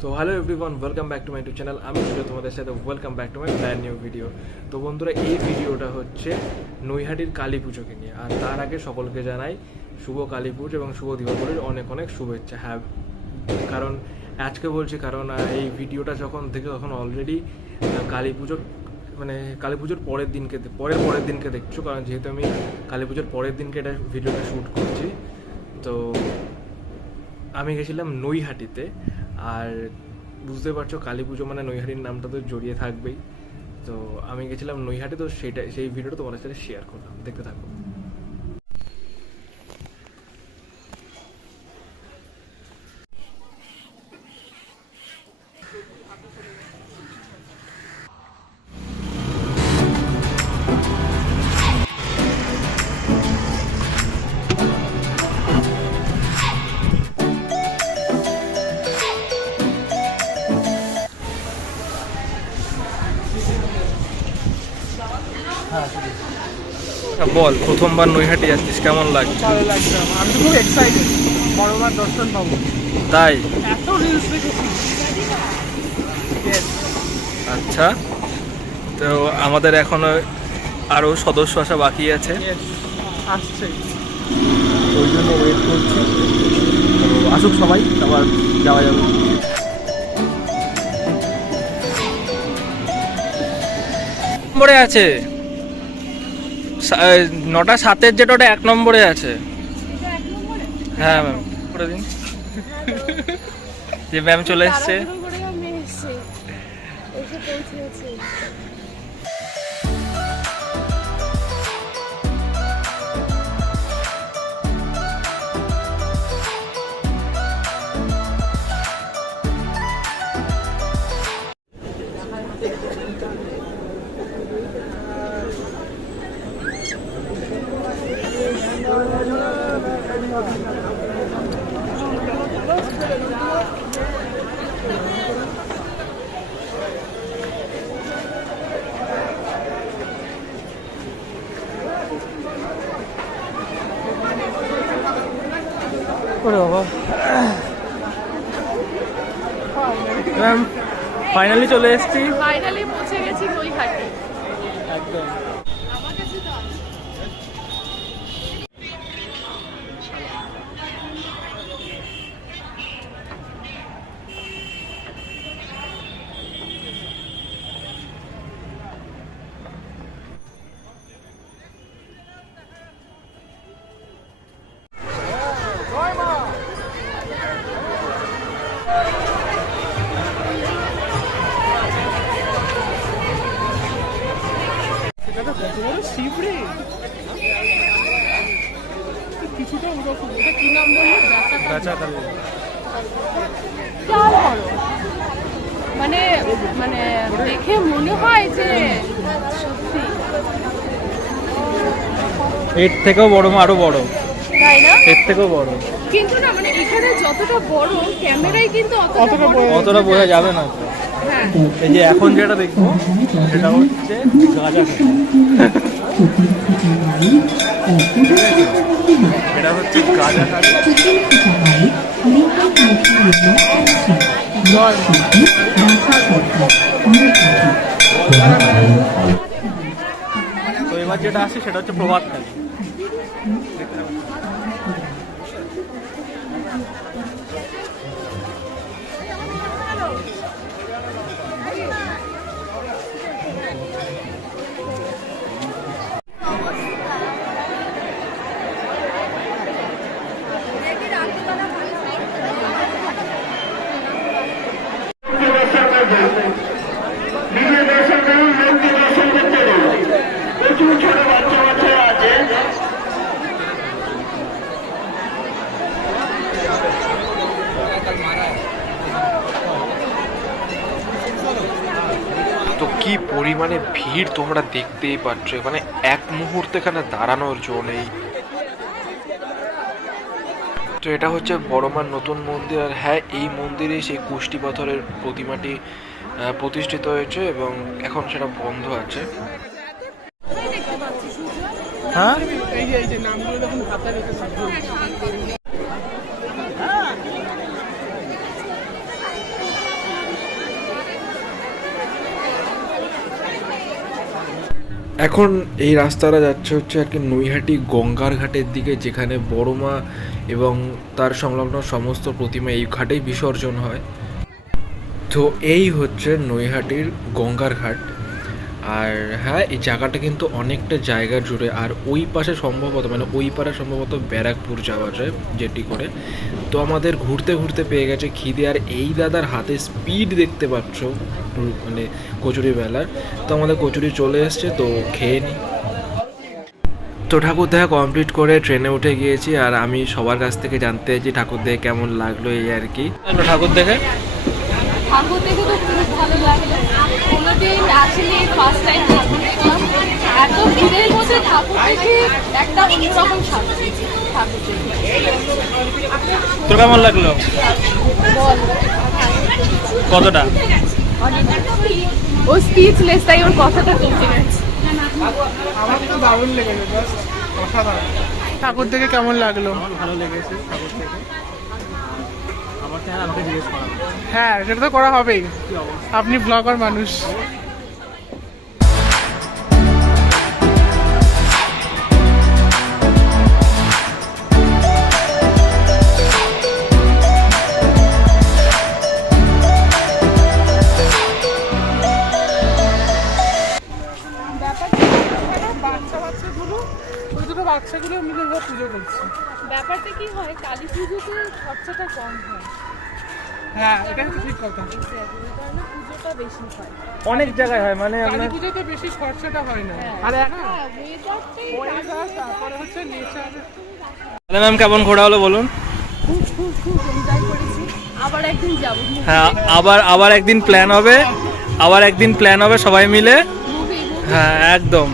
So hello everyone, welcome back to my YouTube channel. আমি সুজয়, তোমাদের সাথে welcome back to my brand new video. তো বন্ধুরা, এই ভিডিওটা হচ্ছে নৈহাটির কালী পুজোকে নিয়ে। আর তার আগে সকলকে জানাই শুভ কালী পুজো এবং শুভ দীপাবলির অনেক অনেক শুভেচ্ছা। হ্যাঁ, কারণ আজকে বলছি কারণ এই ভিডিওটা যখন থেকে তখন অলরেডি কালী পুজো মানে কালী পুজোর পরের দিনকে দেখছো, কারণ যেহেতু আমি কালী পুজোর পরের দিনকে এটা ভিডিওটা শ্যুট করছি। তো আমি গেছিলাম নৈহাটিতে, আর বুঝতে পারছো কালী পুজো মানে নৈহাটির নামটা তো জড়িয়ে থাকবেই। তো আমি গেছিলাম নৈহাটি, তো সেই ভিডিওটা তোমাদের সাথে শেয়ার করলাম, দেখতে থাকো। বল, প্রথমবার নৈহাটি যাচ্ছিস, কেমন লাগছে? ভালো লাগছে, আমি তো খুব এক্সাইটেড বড়মার দর্শন পাবো। তাই? এত রিলস দেখেছি। আচ্ছা, তো আমাদের এখনো আরো সদস্য আসা বাকি আছে, আসছে, ওই জন্য ওয়েট করছি। তো আসুক সবাই, আবার যাওয়া যাবে। নম্বরে আছে 9টা 7-এর যেটা, ওটা 1 নম্বরে আছে। হ্যাঁ ম্যাম, করে দিন। যে ম্যাম চলে এসছে। ওরে বাবা, ম্যাম ফাইনালি চলে এসেছি, ফাইনালি পৌঁছে গেছি নৈহাটি একদম। আমার কাছে তো কিছুটা ওরকম। এটা কি নাম বললো? মানে মানে দেখে মনে হয় যে সত্যি এর থেকেও বড়, আরো বড়, তাই না? এর থেকেও বড়, কিন্তু না, মানে এখানে যতটা বড় ক্যামেরায় কিন্তু অতটা বোঝা যাবে না। হ্যাঁ, এই যে এখন যেটা দেখবো সেটা হচ্ছে গাঁজা খালি, এটা হচ্ছে গাঁজা খালি। তো এবার যেটা আসছে সেটা হচ্ছে প্রভাত খালি। তো কি পরিমাণে ভিড় তোমরা দেখতেই পাচ্ছ, মানে এক মুহূর্তে এখানে দাঁড়ানোর জো নেই। তো এটা হচ্ছে বড়মার নতুন মন্দির, আর হ্যাঁ, এই মন্দিরে সেই কুষ্টি পাথরের প্রতিমাটি প্রতিষ্ঠিত হয়েছে এবং এখন সেটা বন্ধ আছে। হ্যাঁ, এই যে নামগুলো যখন হাতে রেখেছে। এখন এই রাস্তাটা যাচ্ছে হচ্ছে আর কি নৈহাটি গঙ্গার ঘাটের দিকে, যেখানে বড় মা এবং তার সংলগ্ন সমস্ত প্রতিমা এই ঘাটেই বিসর্জন হয়। তো এই হচ্ছে নৈহাটির গঙ্গার ঘাট। আর হ্যাঁ, এই জায়গাটা কিন্তু অনেকটা জায়গা জুড়ে, আর ওই পাশে সম্ভবত মানে ওই পারে সম্ভবত ব্যারাকপুর যাওয়া যায় যেটি করে। তো আমাদের ঘুরতে ঘুরতে পেয়ে গেছে খিদে, আর এই দাদার হাতে স্পিড দেখতে পাচ্ছ মানে কচুরি বেলার। তো আমাদের কচুরি চলে এসছে, তো খেয়ে নিই। তো ঠাকুর দেখা কমপ্লিট করে ট্রেনে উঠে গিয়েছি, আর আমি সবার কাছ থেকে জানতে চাইছি ঠাকুর দেখে কেমন লাগলো এই আর কি। ঠাকুর দেখে ঠাকুর দেখে তো খুব ভালো লাগলো। কোনোদিন আসলে ফার্স্ট টাইম ঠাকুর দেখলাম। এত ভিড়ের মধ্যে ঠাকুর দেখে একটা অন্যরকম শান্তি। ঠাকুর দেখে তোর কেমন লাগলো? বল কতটা? ও স্পিচলেস, তাই ওর কথাটা কমে গেছে। আমার তো দারুণ লেগেছে, জাস্ট অসাধারণ। ঠাকুর দেখে কেমন লাগলো? ভালো লেগেছে ঠাকুর থেকে। আমার চ্যানেল আমাকে জিজ্ঞেস করা। হ্যাঁ, সেটা তো করা হবেই, আপনি ব্লগার মানুষ। বাচ্চাগুলো মিলে ওরা পুজো করছে। ব্যাপারটা কি হয়, কালী পুজোতে খরচাটা কম হয়। হ্যাঁ, এটা হচ্ছে ঠিক কথা। ওই কারণে পুজোটা বেশি হয়। অনেক জায়গায় হয়, মানে কালী পুজোতে বেশি খরচাটা হয় না। হ্যাঁ। আর হ্যাঁ, weather-টাই তারপরে হচ্ছে নেচার। তাহলে ম্যাম কেমন ঘোরা হলো বলুন? খুব খুব খুব এনজয় করেছি। আবার একদিন যাবো। হ্যাঁ, আবার একদিন প্ল্যান হবে, সবাই মিলে। হ্যাঁ একদম।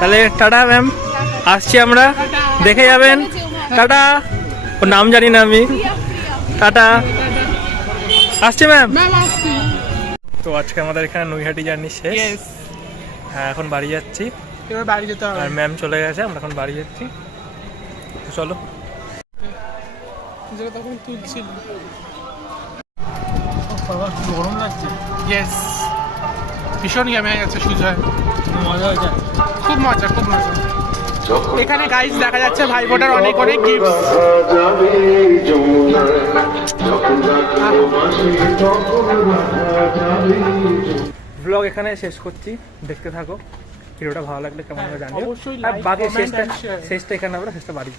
তাহলে টাটা ম্যাম, আসছি আমরা, দেখে যাবেন। টাটা। ওর নাম জানি না আমি। টাটা, আসছি ম্যাম। তো আজকে আমাদের এখানে নৈহাটি জার্নি শেষ। Yes, হ্যাঁ, এখন বাড়ি যাচ্ছি। এবার বাড়ি যেতে হবে। আর ম্যাম চলে গেছে, আমরা এখন বাড়ি যাচ্ছি। তো চলো। যেটা তখন তুলছিল। বাবা কি গরম লাগছে। ইয়েস, ভীষণ ঘেমে গেছে সুজয়। মজা হয়েছে। খুব মজা, খুব মজা। এখানে গাইস দেখা যাচ্ছে ভাই ফোটার অনেক অনেক গিফট। ব্লগ এখানে শেষ করছি, দেখতে থাকো। ভিডিওটা ভালো লাগলে কেমন হবে জানিও। অবশ্যই আর like, বাকি comment শেষটা and share। শেষটা এখানে আমরা শেষটা বাড়ি